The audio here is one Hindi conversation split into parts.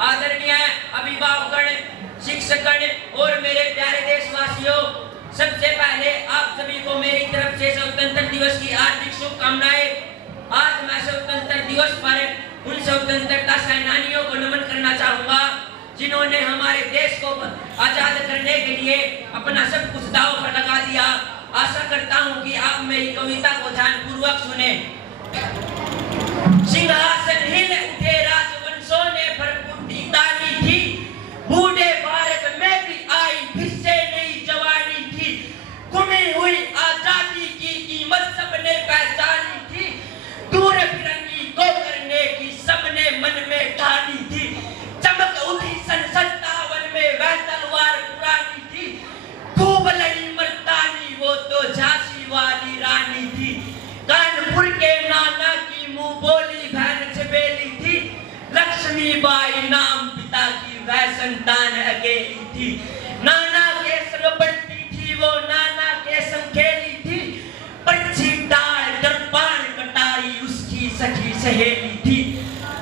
आदरणीय अभिभावकगण, शिक्षकगण और मेरे प्यारे देशवासियों, सबसे पहले आप सभी को मेरी तरफ से स्वतंत्रता दिवस की हार्दिक शुभकामनाएं। आज मैं स्वतंत्रता दिवस पर उन स्वतंत्रता सेनानियों को नमन करना चाहूंगा जिन्होंने हमारे देश को आजाद करने के लिए अपना सब कुछ दांव पर लगा दिया। आशा करता हूं कि आप मेरी कविता को ध्यानपूर्वक सुने। सिंहासन हिल उठे राजवंशों ने भरपूरी डाली थी, बूढ़े भारत में भी आई फिर से नई जवानी थी। गुमी हुई आजादी की कीमत सबने पहचानी थी, दूर फिरंगी को करने की सबने मन में ठानी थी। चमक उठी सन 57 में वह तलवार पुरानी थी, खूब लड़ी मर्दानी वो तो झांसी वाली रानी थी। कानपुर के नाना की मुंह बोली बहन छबेली थी, लक्ष्मीबाई नाम पिता की वह संतान अकेली थी। नाना के संग बढ़ती थी वो नाना के संग खेली थी, पर्ची डाल दरबार कटारी उसकी सखी सहेली थी।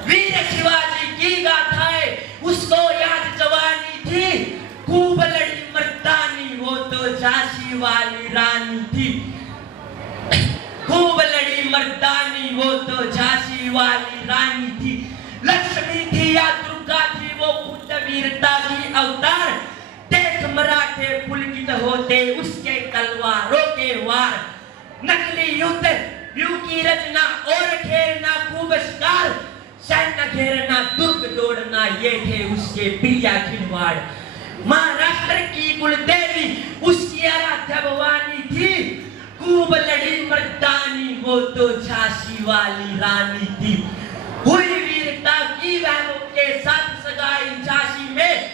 वीर शिवाजी की गाथाएं उसको याद जवानी थी, खूब लड़ी मर्दानी वो तो झांसी वाली रानी थी। खूब लड़ी मर्दानी वो तो झांसी वाली रानी थी। लक्ष्मी थी या दुर्गा थी वो खुद वीरता की अवतार, देख मराठे पुलकित होते उसके तलवारों के वार। नकली युद्ध व्यू की रचना और घेरना खूब शिकार, सैन्य घेरना दुर्ग दौड़ना ये थे उसके प्रिया खिलवाड़। महाराष्ट्र की कुलदेवी उसकी आराध्या भवानी थी, खूब लड़ी मर्दानी वो तो झांसी वाली रानी थी। हुई वीरता की बहनों के साथ सगाई झांसी में,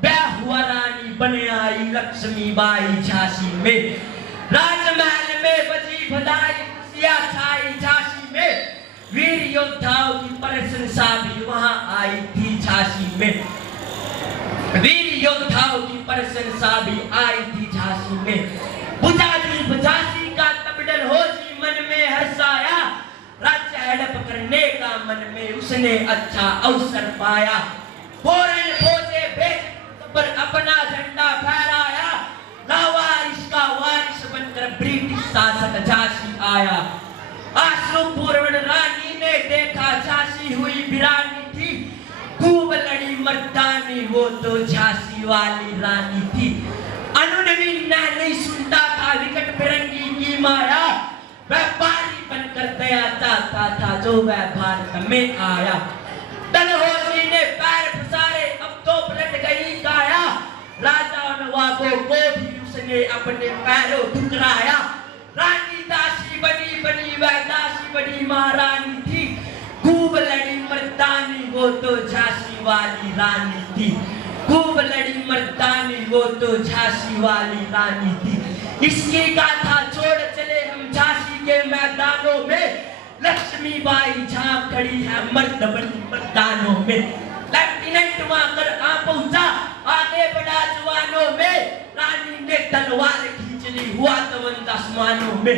ब्याह हुआ रानी बने आई लक्ष्मीबाई झांसी में। राजमहल में बजी बधाई खुशियां छाई झांसी में, वीर योद्धाओं की प्रशंसा भी वहां आई थी झांसी में। वीर योद्धाओं की प्रशंसा भी आई थी झांसी में। बुझाजी झांसी का तबडल हो जी मन में हर्षाया, राज्य हड़प करने का मन में उसने अच्छा अवसर पाया। फौरन फौजे भेज पर अपना झंडा फहराया, लावारिस का वारिस बनकर ब्रिटिश शासक झांसी आया। आश्रुपूर्वण रानी ने देखा झांसी हुई वीरानी थी, खूब लड़ी मर्दानी वो तो झांसी वाली रानी थी। अनुनवी नहीं सुनता था विकट फिरंगी की माया, व्यापारी बनकर दया चाहता था जो वह भारत में आया। डलहौसी ने पैर पसारे अब तो पलट गई काया, राजा नवाबों को भी उसने अपने पैरों ठुकराया। रानी दासी बनी बनी वह दासी बनी महारानी थी, खूब लड़ी मर्दानी वो तो झांसी वाली रानी थी। खूब लड़ी मर्दानी वो तो झांसी वाली रानी थी। इसकी गाथा छोड़ चले हम झांसी के मैदानों में, लक्ष्मीबाई झांक खड़ी है मर्द बनी मर्दानों में। लेफ्टिनेंट वहां कर आ पहुंचा आगे बढ़ा जवानों में, रानी ने तलवार खींच ली हुआ तवंद आसमानों में।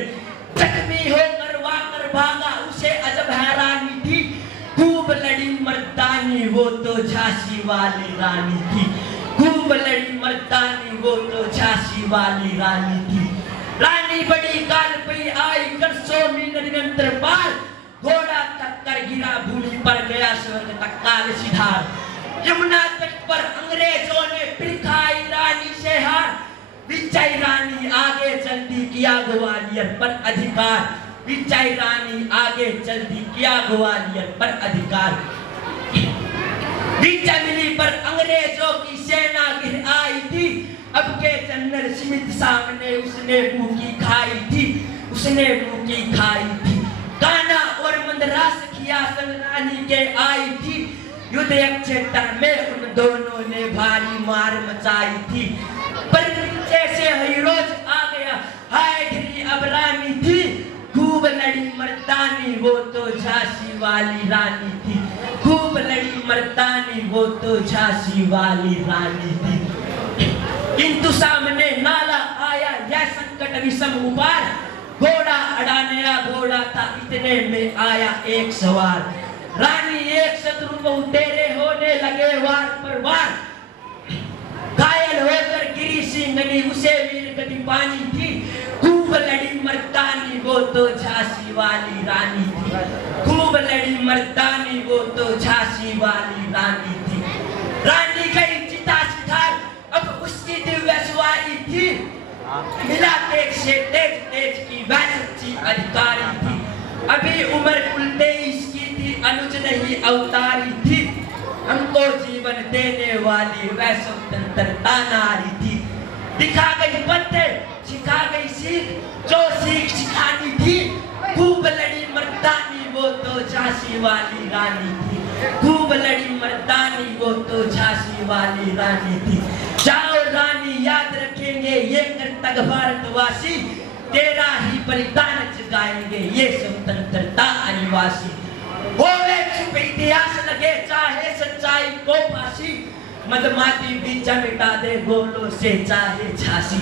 जख्मी होकर वाकर भागा उसे अजब हैरानी थी, खूब लड़ी मर्दानी वो तो झांसी वाली रानी थी। खूब लड़ी मर्दानी वो तो झांसी वाली रानी थी। रानी बड़ी काल पे आई कर 100 मील निरंतर पार, घोड़ा टक्कर गिरा भूमि पर गया स्वर्ग तक काल सिधार। यमुना तट पर अंग्रेजों ने फिर खाई रानी से हार, विजय रानी आगे चलती किया ग्वालियर पर अधिकार। विजय रानी आगे चलती किया ग्वालियर पर अधिकार। विजय मिली पर अंग्रेजों की सेना गिर आई थी, अब के जनरल स्मिथ सामने उसने भूखी खाई थी, उसने भूखी खाई थी। कान्हा और मंदरास किया संग रानी के आई थी, युद्ध क्षेत्र में उन दोनों ने भारी मार मचाई थी। पर जैसे हिरोज आ गया हाय गिरी अब रानी थी, खूब लड़ी मर्दानी वो तो झांसी वाली रानी थी। खूब लड़ी मर्दानी वो तो झांसी वाली रानी थी। किंतु सामने नाला आया यह संकट विषम उपार, घोड़ा अड़ाने घोड़ा था इतने में आया एक सवार। रानी एक शत्रु बहु तेरे होने लगे लगे वार पर वार, घायल होकर गिरी सिंघनी उसे वीर गति पानी थी। खूब लड़ी मर्दानी वो तो झांसी वाली रानी थी, खूब लड़ी मर्दानी वो तो झांसी वाली रानी थी। रानी गई चिता सिधार, अब उसकी दिव्य सवारी थी। मिला तेज से तेज तेज की वह सच्ची अधिकारी थी। अभी उम्र कुल 23 की थी, अनुज नहीं अवतारी थी। हमको जीवन देने वाली वह स्वतंत्रता नारी थी। दिखा गई पत्ते सिखा गई सीख, जो सीख सिखानी थी। खूब लड़ी मर्दानी वो तो झांसी वाली रानी थी, खूब लड़ी मर्दानी वो तो झांसी वाली रानी थी। जाओ रानी याद रखेंगे ये कर्तव्य भारतवासी, तेरा ही बलिदान जगाएंगे ये स्वतंत्रता आदिवासी। होवे छुपे इतिहास लगे चाहे सच्चाई को फांसी, मदमाती बीच मिटा दे गोलों से चाहे झांसी,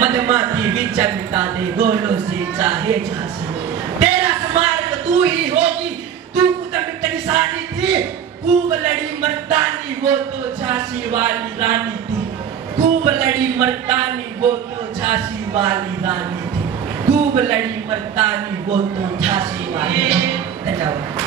मदमाती बीच मिटा दे गोलों से चाहे झांसी। तेरा स्मारक तू ही होगी, तू खुद निशानी थी। खूब लड़ी मर्दानी वो तो झांसी वाली रानी थी, खूब लड़ी मर्दानी वो तो झांसी वाली रानी थी, खूब लड़ी मर्दानी वो तो झांसी वाली। धन्यवाद।